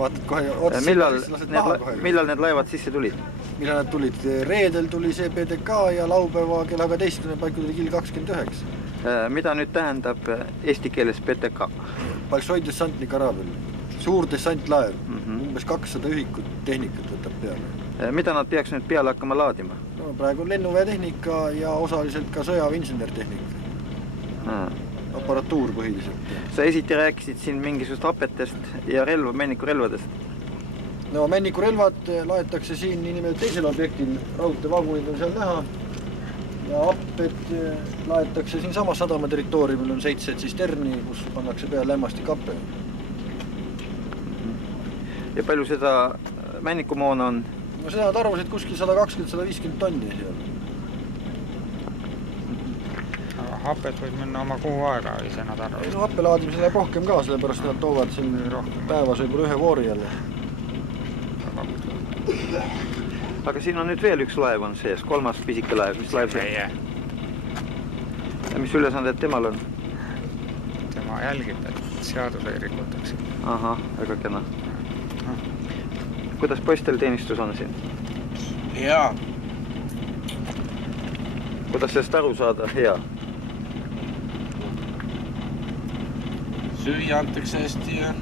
Vaatad kohe otsa, millal need laevad sisse tulid? Millal nad tulid? Reedel tuli see PDK ja laupäeva kella 12 paiku tuli kell 29. Mida nüüd tähendab eesti keeles PDK? Большой десантный karavel. Suur dessantlaev. Umbes 200 ühikut tehnikat võtab peale. Mida nad peaks nüüd peale hakkama laadima? No, praegu on lennuväetehnika ja osaliselt ka sõjaväeinsenertehnika. Aparatuur põhiliselt. Sa esiti rääkisid siin mingisugust hapetest ja männikurelvadest. No männikurelvad laetakse siin niimoodi teisel objektil, raudteevagunid on seal näha ja happed laetakse siin samas sadama territooriumil on 7 tsisterni, kus pannakse peale lämmastikappe. Ja palju seda männikumoona on? No seda nad arvasid kuskil 120-150 tonni seal. Hapet võib minna oma kuu aega, ise nad arvavad. No happe laadimisel läheb rohkem ka, sellepärast nad toovad siin päevas võib-olla ühe voori jälle. Aga siin on nüüd veel üks laev on sees, 3. pisike laev. Mis laev see? Ja mis ülesanded temal on? Tema jälgib, et seaduse ei rikutakse. Aha, väga kena. Kuidas postelteenistus on siin? Hea. Kuidas sellest aru saada? Hea. Süüa antakse hästi ja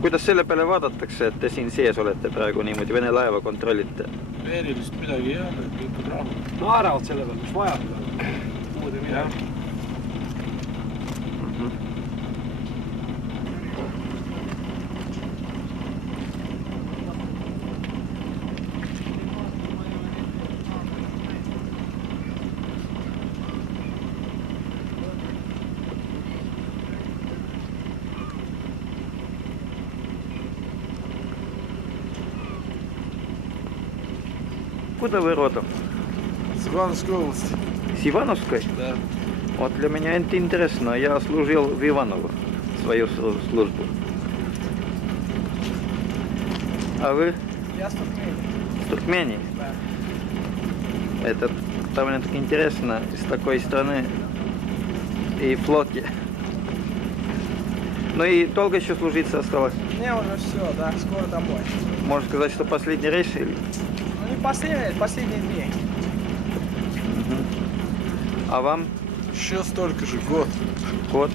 kuidas selle peale vaadatakse, et te siin sees olete praegu niimoodi Vene laeva kontrollite? Veerilist midagi ei ole, kõik on rahu. Naeravad selle peal, mis vaja seda. Muud ei midagi. Куда вы родом? С Ивановской области. С Ивановской? Да. Вот для меня это интересно. Я служил в Иваново свою службу. А вы? Я с Туркмении. С Туркмении? Да. Это довольно-таки интересно, из такой страны и флотки. Ну и долго еще служиться осталось? Мне уже все, да, скоро домой. Можно сказать, что последний рейс или? Ну не последние дни. А вам? Еще столько же, год. Год.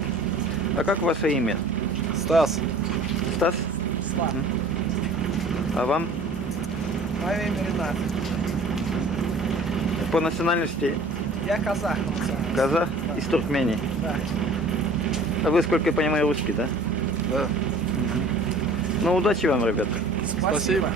А как ваше имя? Стас. Стас? Слава. А вам? Мое имя Ренат. По национальности Я казах. национальности. казах из Туркмении. Да. А вы, сколько я понимаю, русский, да? Да. Ну, удачи вам, ребят. Спасибо.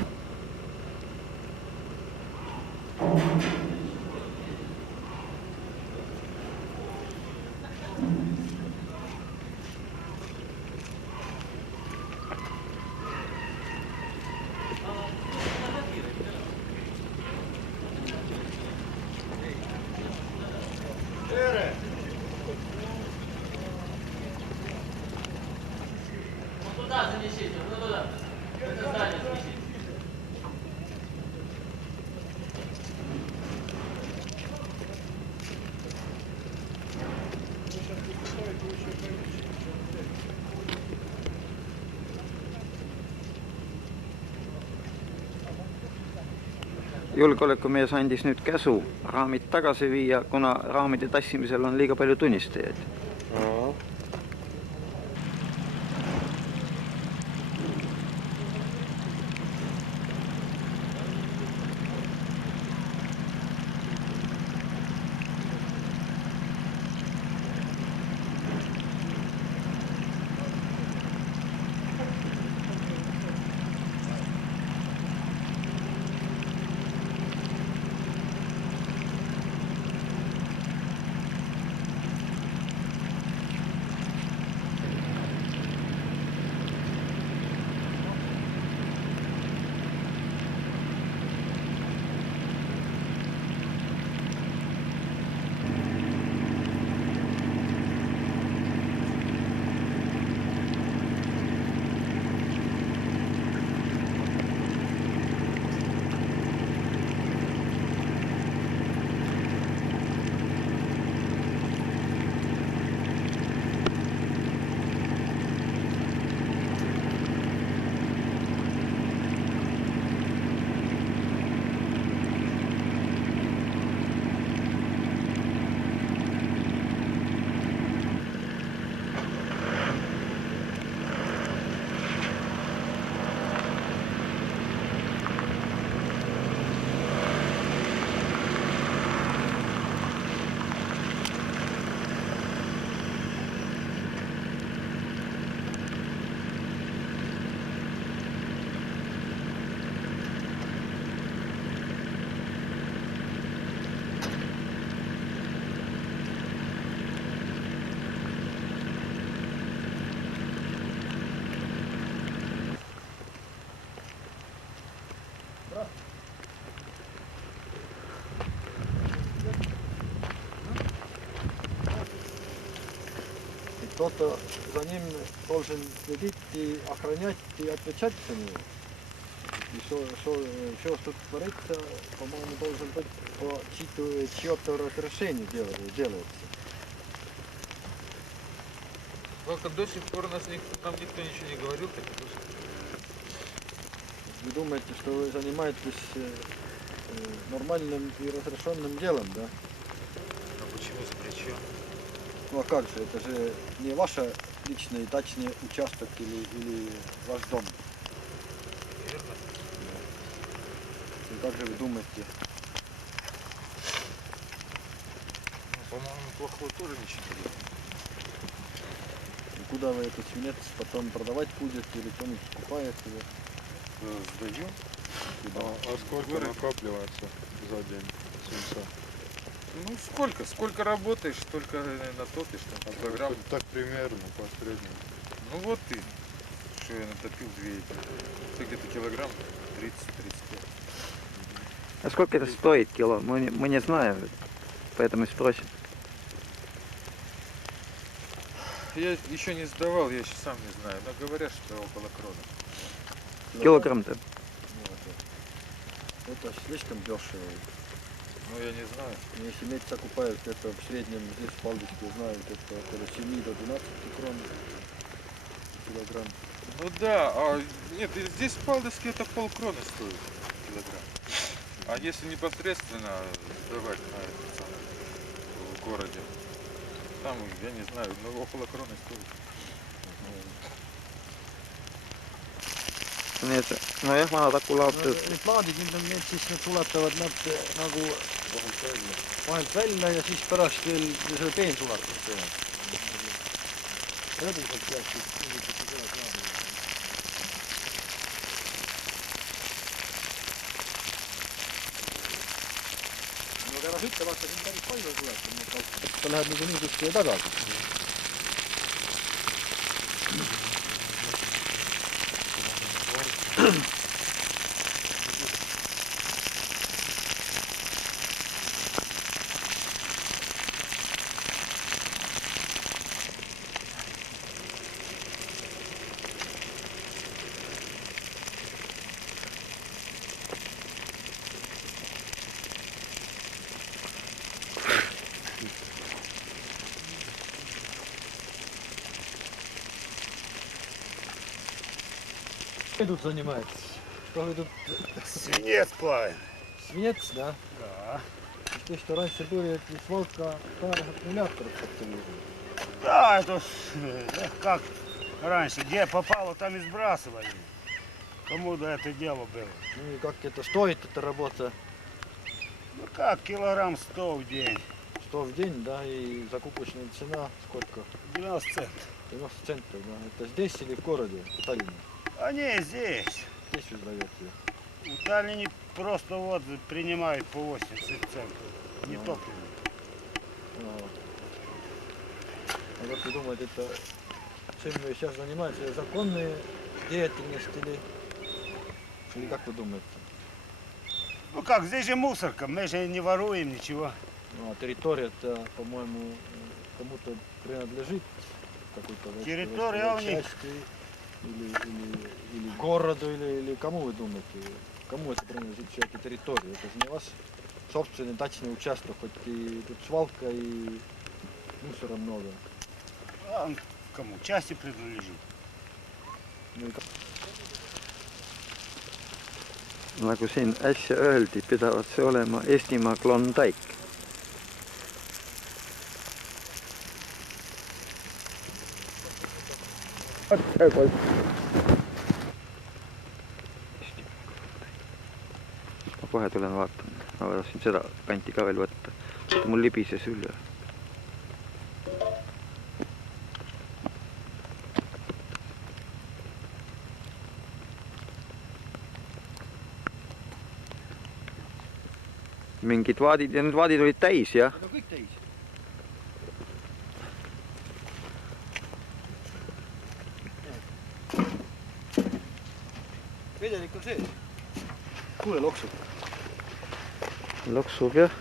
Julgeolekumees andis nüüd käsu raamid tagasi viia, kuna raamide tassimisel on liiga palju tunnistajaid. Кто-то за ним должен следить и охранять и отвечать за него. И что тут творится, по-моему, должен быть по чье-то разрешение делается. Только до сих пор нам никто ничего не говорил, так и Вы думаете, что вы занимаетесь нормальным и разрешенным делом, да? А почему запрещен? Ну а как же, это же не ваш личный дачный участок или ваш дом. Верно? И как же вы думаете? Ну, по-моему, плохого тоже ничего не делал. И куда вы этот свинец потом продавать будете или кто-нибудь покупает его? Сдаю. А сколько накапливается за день свинца? Ну, сколько работаешь, столько натопишь, там, килограмм. Так примерно, по среднему. Ну вот ты, что я натопил 2 эти. Это где-то килограмм 30-35. А сколько это стоит кило? Мы не знаем, поэтому спросим. Я еще не сдавал, я еще сам не знаю, но говорят, что около крона. Килограмм-то. Это слишком дешево. Ну, я не знаю. Если медь закупают, это в среднем здесь в Палдыске знают, это около 7 до 12 крон килограмм. Ну да, а нет, и здесь в Палдыске это полкроны стоит килограмм. А если непосредственно сдавать на этот самый, в городе, там, я не знаю, ну, около кроны стоит. Nii et nojah, vanad akulaatrid. Need plaadid, need siis need sulatavad nad nagu vahelt välja ja siis pärast veel selle peen sulatab see. Rõdusalt peaks siis mingit seda plaadi. No ära ütle, vaata siin päris palju sulatab. Ta läheb nagu nii kuskile tagasi. Тут занимается. Что вы тут? Свинец плавим. Свинец, да? Да. Те, что раньше были свалка старых аккумуляторов подтягивали. Да, это ж, как раньше, где попало, там и сбрасывали. Кому до это дело было? Ну и как это стоит, эта работа? Ну как, килограмм 100 в день. 100 в день, да, и закупочная цена сколько? 90 центов. 90 центов, да. Это здесь или в городе, в Таллине? Они здесь. Здесь вы зовете. В Таллине просто вот принимают по 80 центов. Не топливо. А как вы думаете, это чем вы сейчас занимаетесь? Законная деятельность или как вы думаете? Ну как, здесь же мусорка, мы же не воруем ничего. Ну, а территория-то, по-моему, кому-то принадлежит какой-то Территория у них. части или городу, или кому вы думаете? Кому это принадлежит, вся эта территория? Это же не ваш собственный дачный участок, хоть и тут свалка и мусора много. А он кому? Части принадлежит. Ну, и как... Nagu siin äsja öeldi, pidavat see olema Eestimaa Klondike. Ma kohe tulen vaatan. Ma tahtsin seda kanti ka veel võtta. Mul libises üle. Mingid vaadid ja need vaadid olid täis, jah? Need on kõik täis. Vedelik on sees. Kuule, loksub. Loksub, jah.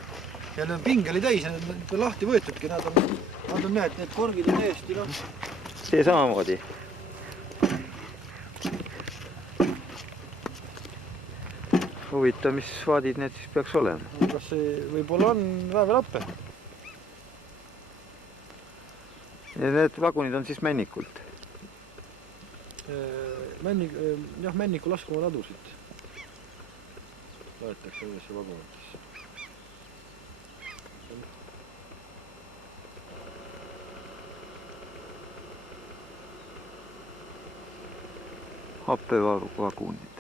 Ja need on pingeli täis, need on lahti võetudki, nad on näed, need korgid on täiesti, noh. See samamoodi. Huvitav, mis vaadid need siis peaks olema? Kas see võib-olla on väävelappe? Ja need vagunid on siis Männikult? Jah, Männiku laskuma ladusid. Laetakse üles vagunitesse. Happevagunid.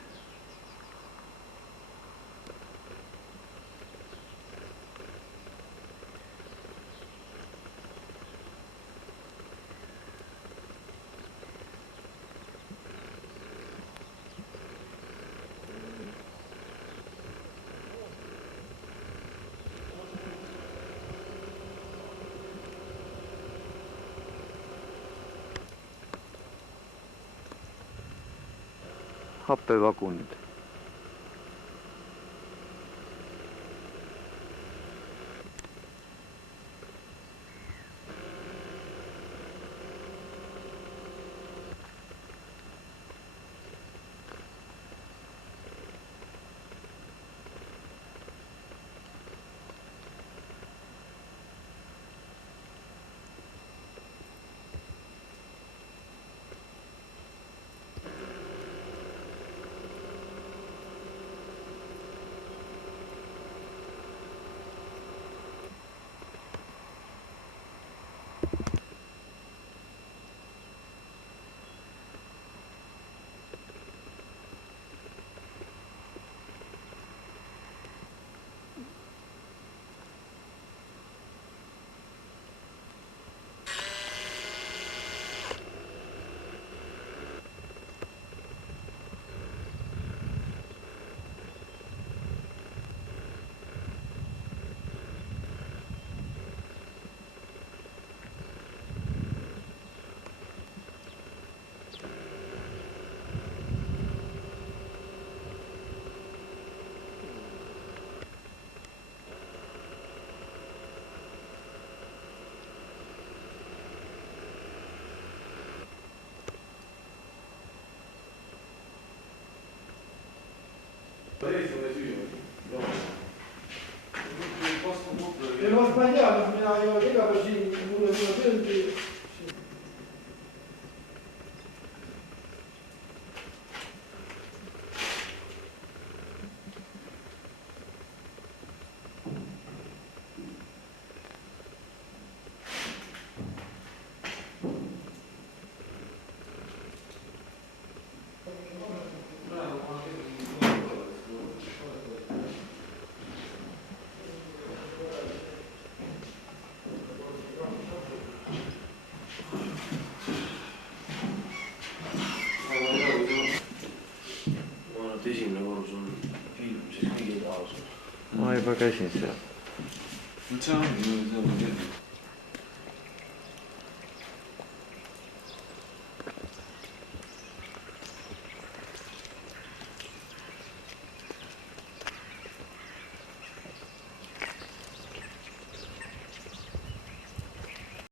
Happevagunid. ma ei tea, mina ei ole iga päev siin, mulle tuleb öeldi. Esimene korrus on filmises kõige taas. Ma juba käisin seal. See on